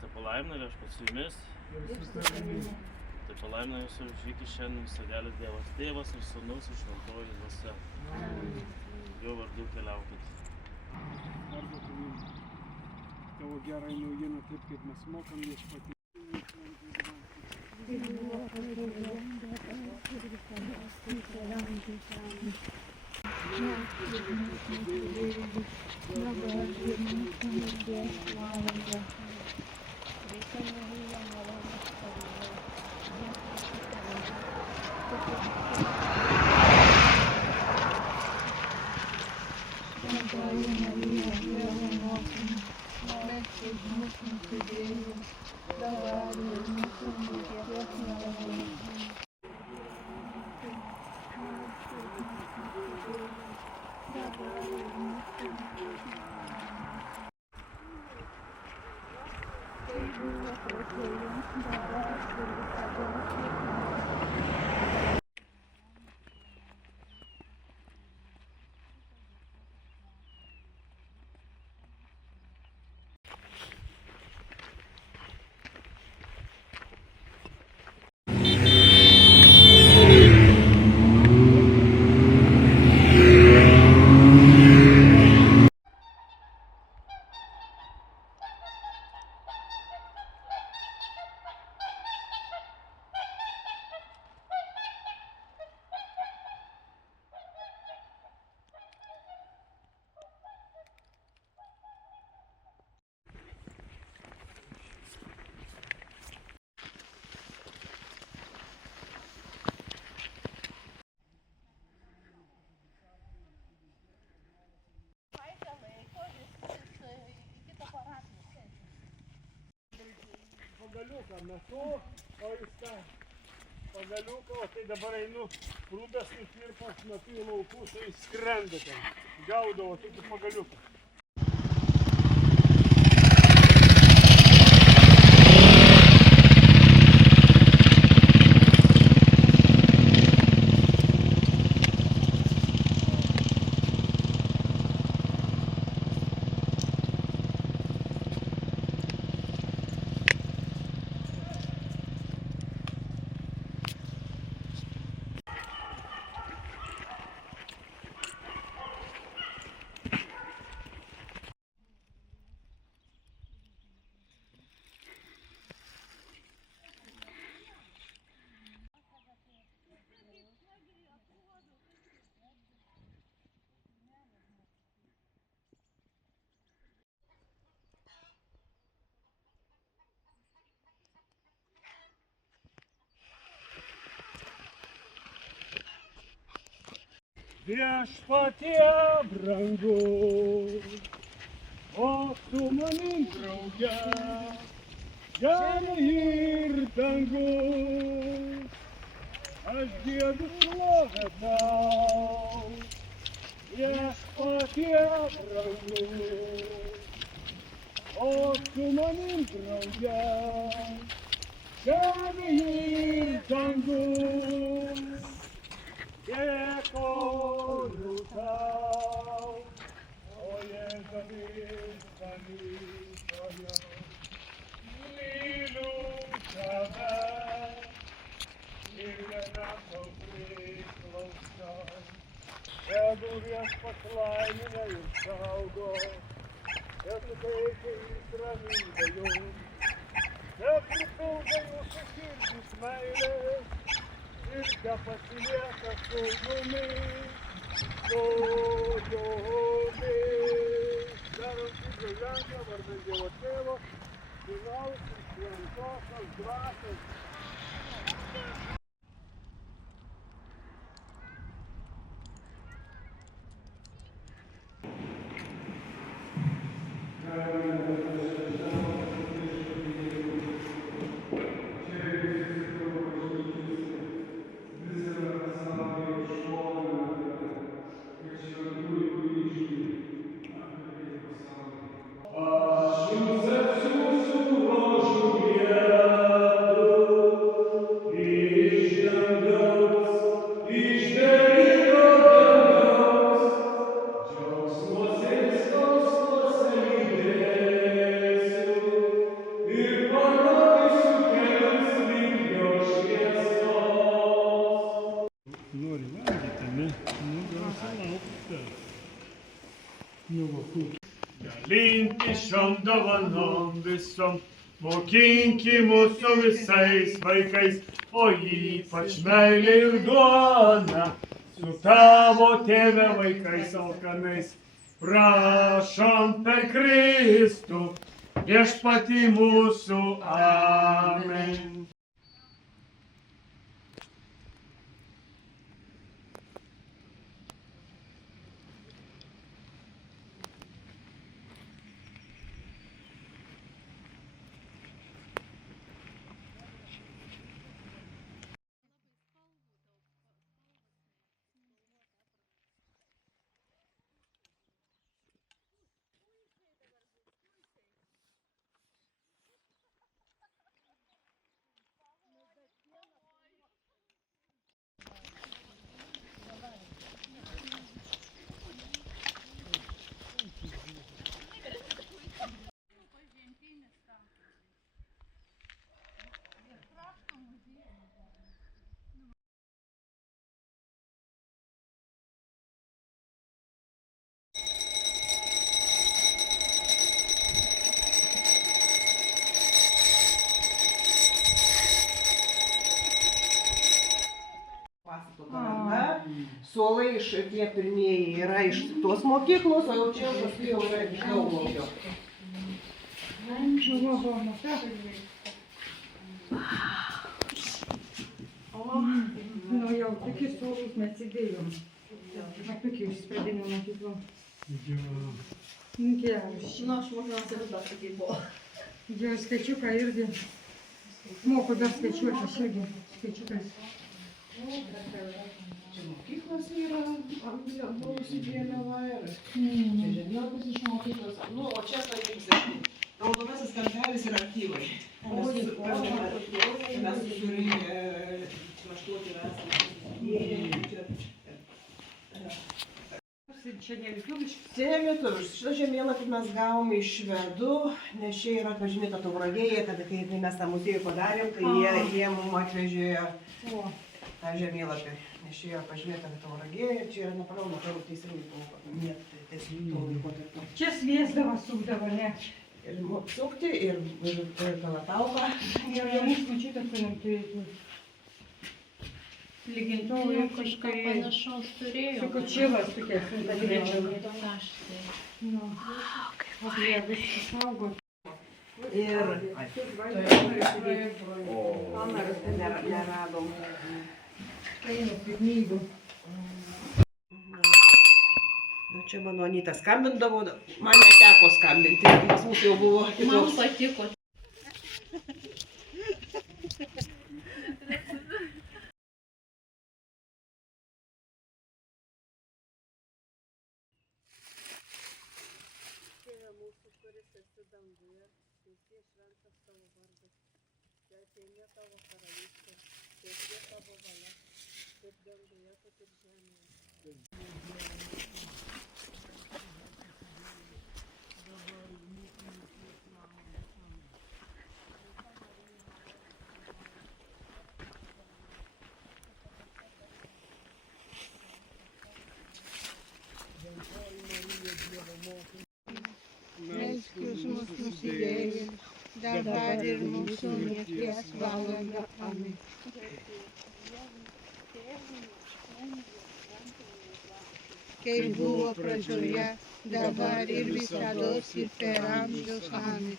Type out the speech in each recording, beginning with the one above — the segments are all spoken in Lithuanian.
te palaimina viešpats su jumis. Tai palaimina jūsų išvykti šiandien visagelis Dievas Tėvas ir Sūnus ir Šventoji Dvasia. Jo vardu keliaukit. Tavo gerą naujieną taip, kaip mes mokam viešpatį. Pagaliuką metu, o jis tą pagaliuką, o tai dabar einu rūbės nupirkos metu į laukus, tai skrenda ten, gaudavo tokį pagaliuką. Viešpatie brangus, o tu manim drauge, žemė ir dangus, aš giedu šlovę tau. Viešpatie brangus, o tu manim drauge, žemė ir dangus. Dėkoju tau, o Jėzau išganytoja, myliu tave ir vienam tau priklausau. Tegu viešpats laimina ir saugo, ir suteikia jis ramybę jums, ir pripildo jūsų širdis meilės. Ir pasilieka su mumis, darom tikrai ženklą vardan Dievo Tėvo, Sūnaus ir Šventosios Dvasios. Jums atsiųsiu rožių lietų, dovanom visom. Mokinki mūsų visais vaikais, o ypač meilė ir duona. Su tavo tėve vaikais alkanais, prašom per Kristų, viešpatį mūsų. Amen. Suolai tie pirmieji yra iš tos mokyklos, o jau čia paskui jau yra iš Dauglaukio. Nu jau tokius suolus mes įdėjom. Tokius iš pradinio mokyklo. Geras. Nu, aš mokiausi ir dar tokiai buvo. Jau skaičiuką irgi. Moku dar skaičiuoti, aš irgi skaičiukas. Čia mokyklos yra, buvusi vėliava ir čia žemėlapis iš mokyklos. Nu, o čia raudonasis kampelis yra archyvai. Mes surinkę maštuoti Čia ne lietuviškas? Čia ne lietuviškas. Šitą žemėlapį mes gavome iš švedų, nes čia yra pažymėta Tauragėje, kada kai mes tą muziejų padarėm, tai jie mums atvežė tą žemėlapį. Nes čia yra pažymėta Tauragėje ir čia yra neparauna, tavo teisingai paminėti tiesiog laikotarpio. Čia sviesdavo, sukdavo, ne? Ir sukti, ir kalatauką. Ir jau mūsų mačytą turim turėti. Lygintuvai Kažką panašaus turėjo. Sako, čilas tokia, suntatėčiau. Taštai. Nu, o jie viską saugo. Ir kameras neradom. Paėmė prie knygų. Nu, čia mano Anyta skambindavo, man neteko skambinti, pas mūsų jau buvo Man kitoks. patiko. Tėve mūsų, kuris esi danguje, teesie šventas tavo vardas, teateinie tavo karalystė, teesie tavo valia, kaip danguje, taip ir žemėje. Melskis mus nusidėjėlius, dabar ir mūsų mirties valanda. Amen. Kaip buvo pradžioje, dabar ir visados ir per amžius. Amen.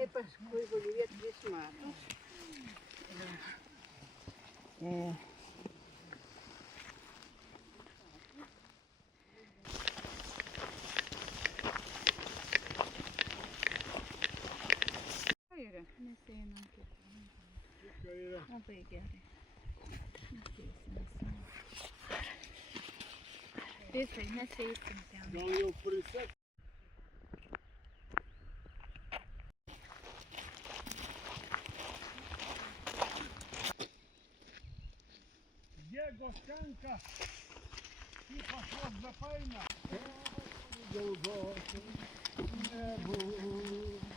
Ir paskui gulėt 3 metus. Mes einam kitą. Kairė. Labai gerai. Visai neseisim ten. Gal jau prisek. Jėgos tenka. Į pašos be paina. Galvoti nebus.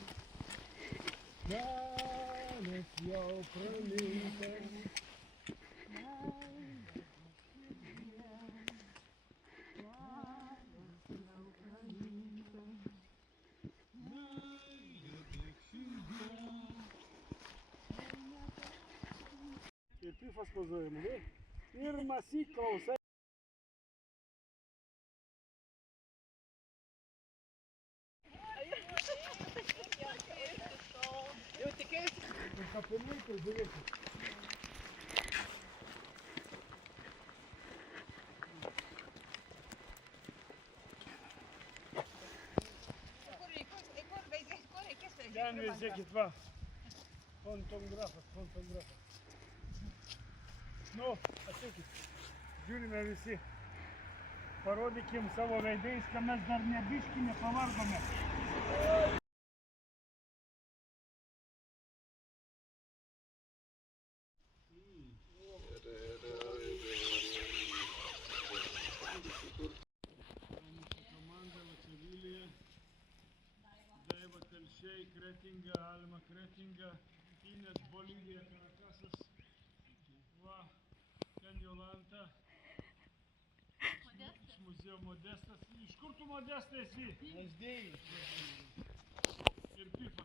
Kelias jau pramintas. Ir pifas pozuojama, ne? Pirmąsyk klausai. Jau tikėjusi. Ir kapinai, tai žiūrėkit. Ten vezėkit va. Fontografas. Nu, ateikit. Žiūrime visi. Parodykim savo veidais, kad mes dar nebiški nepavargome. Kretinga, Alma Kretinga, Inet Bolivija, Karakasas, va, ten Jolanta, iš muziejo Modestas. Iš kur tu Modestai esi? Lazdėjai. Ir Pifas.